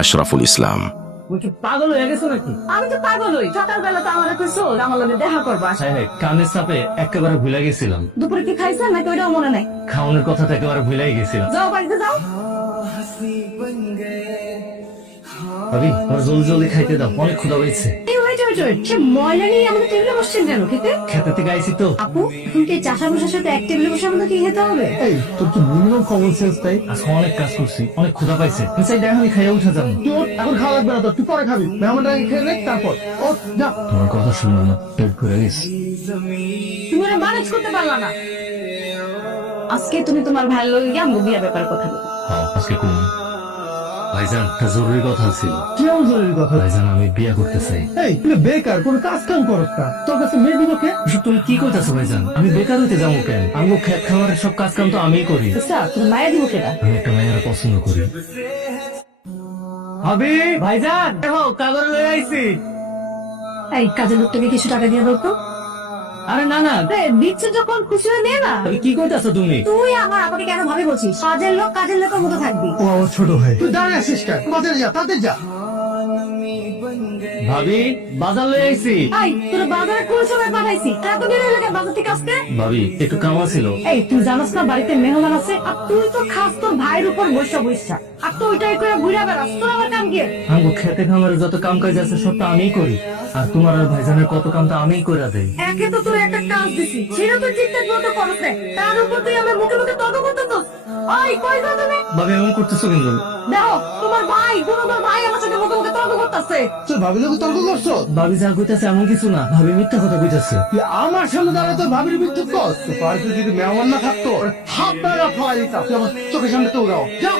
আশরাফুল ইসলাম। বলছি পাগল হয়ে গেছো নাকি? আমি তো পাগল হই। সকালবেলা তো আমার কইছো আমার লগে দেখা করবা। হ্যাঁ, কানের চাপে একেবারে ভুলে গেছিলাম। দুপুরে কি খাইছেন নাকি ওইটাও মনে নাই? খাওয়ানোর কথা তো একেবারে ভুলে গেছিলাম। যাও বাড়িতে যাও। ভাবি আমার জলদি জলদি খাইতে দাও, অনেক ক্ষুধা পেয়েছে। এই ওয়েট ওয়েট ওয়েট, সে ময়লা নিয়ে আমাদের টেবিলে বসছেন কেন খেতে? খেতে থেকে আইছি তো। আপু এখন কি চাষা বসার সাথে এক টেবিলে বসে আমাদের কি খেতে হবে? এই তোর কি মিনিমাম কমন সেন্স তাই? আজকে অনেক কাজ করছি, অনেক ক্ষুধা পাইছে। চাই এখনই খাইয়া উঠে যাবো। তোর এখন খাওয়া লাগবে না, তো তুই পরে খাবি। মেহমানরা আগে খেয়ে নে, তারপর ও যা। তোমার কথা শুনলো না, পেট ভরে গেছে। তুমি ওরা ম্যানেজ করতে পারলা না। আজকে তুমি তোমার ভাইয়ের লগে গিয়ে আমগো বিয়া ব্যাপারে কথা বলো। হ্যাঁ, আজকে কোন ভাইজান একটা জরুরি কথা ছিল। কি এমন জরুরি কথা? ভাইজান আমি বিয়া করতে চাই। এই তুই বেকার, কোনো কাজ কাম করস না, তোর কাছে মেয়ে দিব কে? এসব তুমি কি কইতাছো ভাইজান? আমি বেকার হইতে যাবো কেন? আমি খেত খামারের সব কাজ কাম তো আমিই করি। আচ্ছা তুমি মায়া দিব কেটা? আমি একটা মেয়ের পছন্দ করি। ভাবি ভাইজান দেখো কাগজ লয়ে আইছি। এই কাজের লোকটাকে কিছু টাকা দিয়ে দাও তো। আরে না না, দিচ্ছে যখন খুশি হয়ে নে না। তাহলে কি কইতাছো তুমি? তুই আমার আমাকে কেন ভাবে বলছিস? কাজের লোক কাজের লোকের মতো থাকবি। ও আমার ছোট ভাই, তুই দাঁড়িয়ে আসিস কেন? বাজারে যা, তাদের যা। ভাবি বাজার লয়ে আইছি। এই তোর বাজারে কোন সময় পাঠাইছি? এত দিন হয়ে গেল বাজার থেকে আসতে। ভাবি একটু কামা ছিল। এই তুই জানাস না বাড়িতে মেহমান আছে, আর তুই তো খাস তোর ভাইয়ের উপর বৈশা বৈশা, আর তুই ওইটাই করে ঘুরে বেড়াস। তোর আবার কাম কি? আমগো খেতে খামারের যত কাম কাজ আছে সব তো আমিই করি, আর তোমার আর ভাইজানের কত কাম তো আমিই করে দেই। একে তো তোর একটা কাজ দিছি, সেটা তো ঠিকঠাক মতো করছ না, তার উপর তুই আমার মুখে মুখে তর্ক করতেছস। ওই কই যাও তুমি? ভাবি এমন করতেছো কিন্তু? দেখো তোমার ভাই, তোমার ভাই আমার সাথে মুখে মুখে তর্ক করতেছে। তুই ভাবি লোক তর্ক করছো? ভাবি যা কইতাছে এমন কিছু না, ভাবি মিথ্যা কথা কইতাছে। তুই আমার সামনে দাঁড়ায় তোর ভাবির বিদ্যুৎ কর। তোর বাড়িতে যদি মেহমান না থাকতো, হাত দ্বারা খাওয়াই দিতাম। তুই আমার চোখের সামনে তো উড়াও, যা।